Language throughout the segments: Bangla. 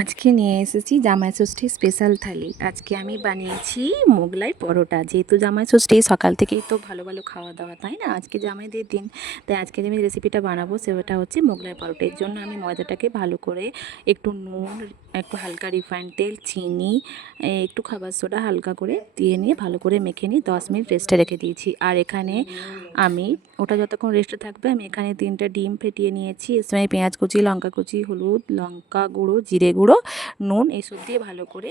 আজকে নিয়ে এসেছি জামাই ষষ্ঠী স্পেশাল থালি। আজকে আমি বানিয়েছি মোগলাই পরোটা। যেহেতু জামাই ষষ্ঠী সকাল থেকেই তো ভালো ভালো খাওয়া দাওয়া, তাই না? আজকে জামাইদের দিন, তাই আজকে যে আমি রেসিপিটা বানাবো সেটা হচ্ছে মোগলাই পরোটা। এর জন্য আমি ময়দাটাকে ভালো করে একটু নুন, একটু হালকা রিফাইন্ড তেল, চিনি, একটু খাবার সোডা হালকা করে দিয়ে নিয়ে ভালো করে মেখে নিয়ে 10 মিনিট রেস্টে রেখে দিয়েছি। আর এখানে আমি ওটা যতক্ষণ রেস্টে থাকবে আমি এখানে 3টা ডিম ফেটিয়ে নিয়েছি। এর সময় পেঁয়াজ কুচি, লঙ্কা কুচি, হলুদ, লঙ্কা গুঁড়ো, জিরে গুঁড়ো, নুন এসব দিয়ে ভালো করে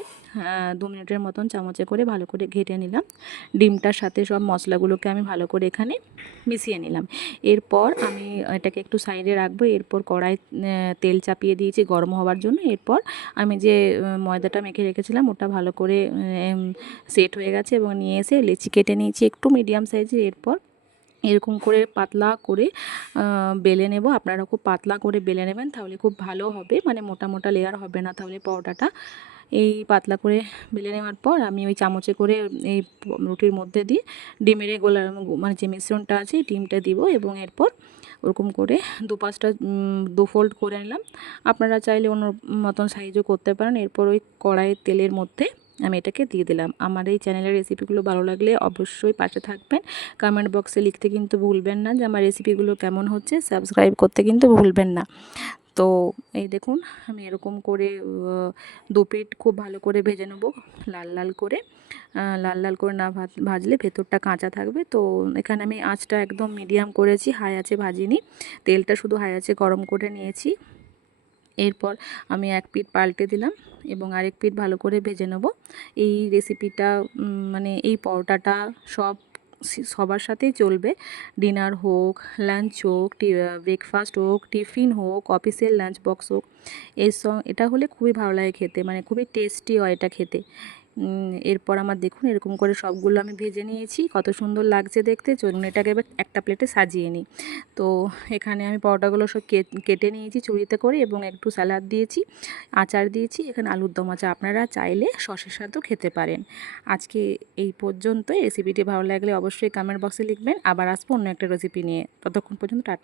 2 মিনিটের মতন চামচে করে ভালো করে ঘেটে নিলাম। ডিমটার সাথে সব মশলাগুলোকে আমি ভালো করে এখানে মিশিয়ে নিলাম। এরপর আমি এটাকে একটু সাইডে রাখবো। এরপর কড়াই তেল চাপিয়ে দিয়েছি গরম হওয়ার জন্য। এরপর আমি যে ময়দাটা মেখে রেখেছিলাম ওটা ভালো করে সেট হয়ে গেছে এবং নিয়ে এসে লেচি কেটে নিয়েছি একটু মিডিয়াম সাইজের। এরপর এরকম করে পাতলা করে বেলে নেব। আপনারা খুব পাতলা করে বেলে নেবেন, তাহলে খুব ভালো হবে, মানে মোটা মোটা লেয়ার হবে না তাহলে পরোটাটা। এই পাতলা করে বেলে নেওয়ার পর আমি ওই চামচে করে এই রুটির মধ্যে দিয়ে ডিমের এই গোলা, মানে যে মিশ্রণটা আছে ডিমটা দিব এবং এরপর ওরকম করে দুপাশটা দুফোল্ড করে নিলাম। আপনারা চাইলে অন্য মতন সাইজও করতে পারেন। এরপর ওই কড়াইয়ের তেলের মধ্যে আমি এটাকে দিয়ে দিলাম। আমার এই চ্যানেলের রেসিপিগুলো ভালো লাগলে অবশ্যই পাশে থাকবেন। কমেন্ট বক্সে লিখতে কিন্তু ভুলবেন না যে আমার রেসিপিগুলো কেমন হচ্ছে। সাবস্ক্রাইব করতে কিন্তু ভুলবেন না। তো এই দেখুন আমি এরকম করে দু পিঠ খুব ভালো করে ভেজে নেব লাল লাল করে। লাল লাল করে না ভাজলে ভেতরটা কাঁচা থাকবে। তো এখানে আমি আঁচটা একদম মিডিয়াম করেছি, হাই আঁচে ভাজিনি। তেলটা শুধু হাই আঁচে গরম করে নিয়েছি। এরপর আমি এক পিঠ পাল্টে দিলাম এবং আরেক পিঠ ভালো করে ভেজে নেব। এই রেসিপিটা মানে এই পরোটাটা সবার সাথেই চলবে। ডিনার হোক, লাঞ্চ হোক, ব্রেকফাস্ট হোক, টিফিন হোক, অফিসের লাঞ্চ বক্স হোক, এটা হলে খুবই ভালো লাগে খেতে, মানে খুবই টেস্টি হয় এটা খেতে। এরপর আমার দেখুন এরকম করে সবগুলো আমি ভেজে নিয়েছি। কত সুন্দর লাগছে দেখতে। চলুন এটাকে এবার একটা প্লেটে সাজিয়ে নিই। তো এখানে আমি পরোটাগুলো সব কেটে নিয়েছি ছুরিতে করে এবং একটু স্যালাড দিয়েছি, আচার দিয়েছি, এখানে আলুর দম আছে। আপনারা চাইলে সসের সাথেও খেতে পারেন। আজকে এই পর্যন্তই। রেসিপিটি ভালো লাগলে অবশ্যই কমেন্ট বক্সে লিখবেন। আবার আসবো অন্য একটা রেসিপি নিয়ে। ততক্ষণ পর্যন্ত টাটা।